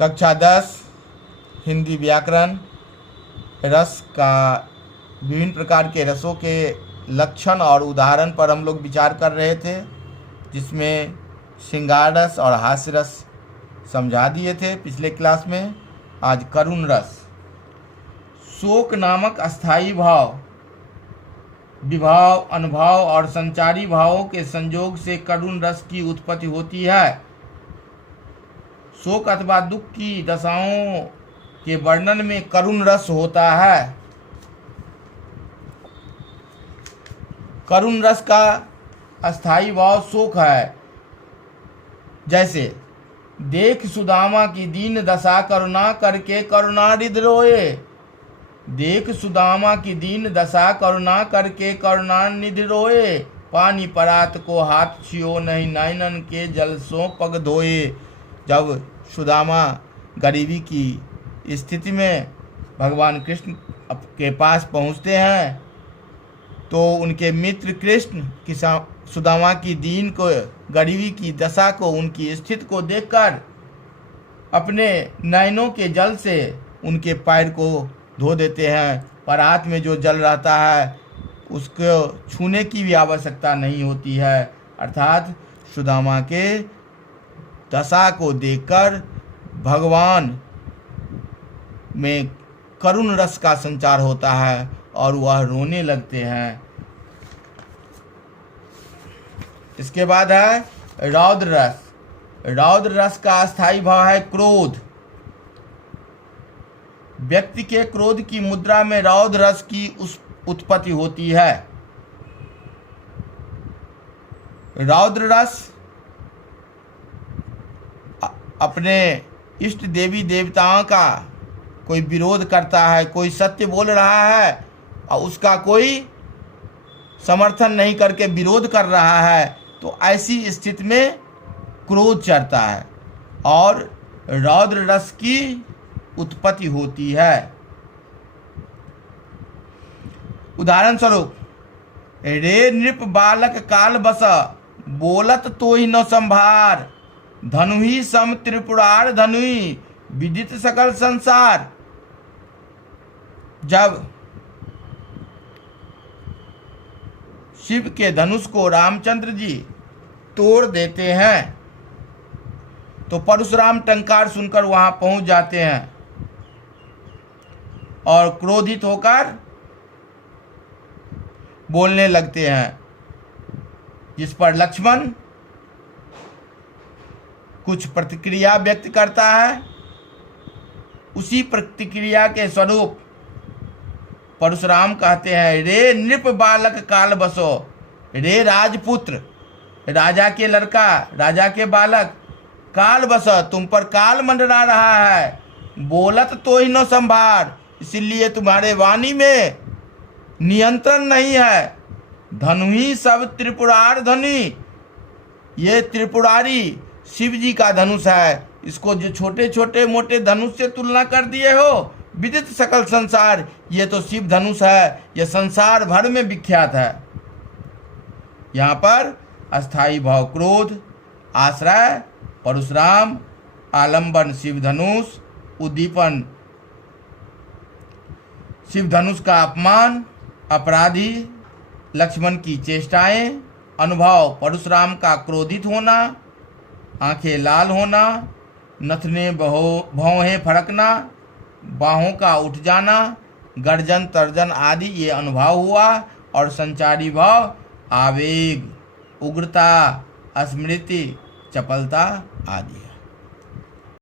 कक्षा 10 हिंदी व्याकरण रस का विभिन्न प्रकार के रसों के लक्षण और उदाहरण पर हम लोग विचार कर रहे थे, जिसमें श्रृंगार रस और हास्य रस समझा दिए थे पिछले क्लास में। आज करुण रस। शोक नामक अस्थायी भाव, विभाव, अनुभाव और संचारी भावों के संयोग से करुण रस की उत्पत्ति होती है। शोक अथवा दुख की दशाओं के वर्णन में करुण रस होता है। करुण रस का अस्थायी भाव शोक है। जैसे देख सुदामा की दीन दशा करुणा करके करुणारिद रोए। देख सुदामा की दीन दशा करुणा करके करुणानिधि रोए। पानी परात को हाथ छियो नहीं नैनन के जल सो पग धोए। जब सुदामा गरीबी की स्थिति में भगवान कृष्ण के पास पहुंचते हैं तो उनके मित्र कृष्ण की सुदामा की दीन को, गरीबी की दशा को, उनकी स्थिति को देखकर अपने नैनों के जल से उनके पैर को धो देते हैं। परात में जो जल रहता है उसको छूने की भी आवश्यकता नहीं होती है। अर्थात सुदामा के दशा को देखकर भगवान में करुण रस का संचार होता है और वह रोने लगते हैं। इसके बाद है रौद्र रस। रौद्र रस का अस्थायी भाव है क्रोध। व्यक्ति के क्रोध की मुद्रा में रौद्र रस की उत्पत्ति होती है। रौद्र रस अपने इष्ट देवी देवताओं का कोई विरोध करता है, कोई सत्य बोल रहा है और उसका कोई समर्थन नहीं करके विरोध कर रहा है, तो ऐसी स्थिति में क्रोध चढ़ता है और रौद्र रस की उत्पत्ति होती है। उदाहरण स्वरूप, रे नृप बालक काल बस बोलत तो ही न संभार। धनुही सम त्रिपुरार धनुई विदित सकल संसार। जब शिव के धनुष को रामचंद्र जी तोड़ देते हैं तो परशुराम टंकार सुनकर वहां पहुंच जाते हैं और क्रोधित होकर बोलने लगते हैं, जिस पर लक्ष्मण कुछ प्रतिक्रिया व्यक्त करता है। उसी प्रतिक्रिया के स्वरूप परशुराम कहते हैं, रे नृप बालक काल बसो। रे राजपुत्र, राजा के लड़का, राजा के बालक, काल बस, तुम पर काल मंडरा रहा है। बोलत तो ही न संभार, इसीलिए तुम्हारे वाणी में नियंत्रण नहीं है। धनुही सब त्रिपुरार धनुई, ये त्रिपुरारी शिव जी का धनुष है। इसको जो छोटे छोटे मोटे धनुष से तुलना कर दिए हो, विदित सकल संसार, ये तो शिव धनुष है, यह संसार भर में विख्यात है। यहाँ पर अस्थाई भाव क्रोध, आश्रय परशुराम, आलंबन शिव धनुष, उद्दीपन शिव धनुष का अपमान, अपराधी लक्ष्मण की चेष्टाएं, अनुभव परशुराम का क्रोधित होना, आंखें लाल होना, नथने भौहें फड़कना, बाहों का उठ जाना, गर्जन तर्जन आदि ये अनुभव हुआ। और संचारी भाव आवेग, उग्रता, स्मृति, चपलता आदि है।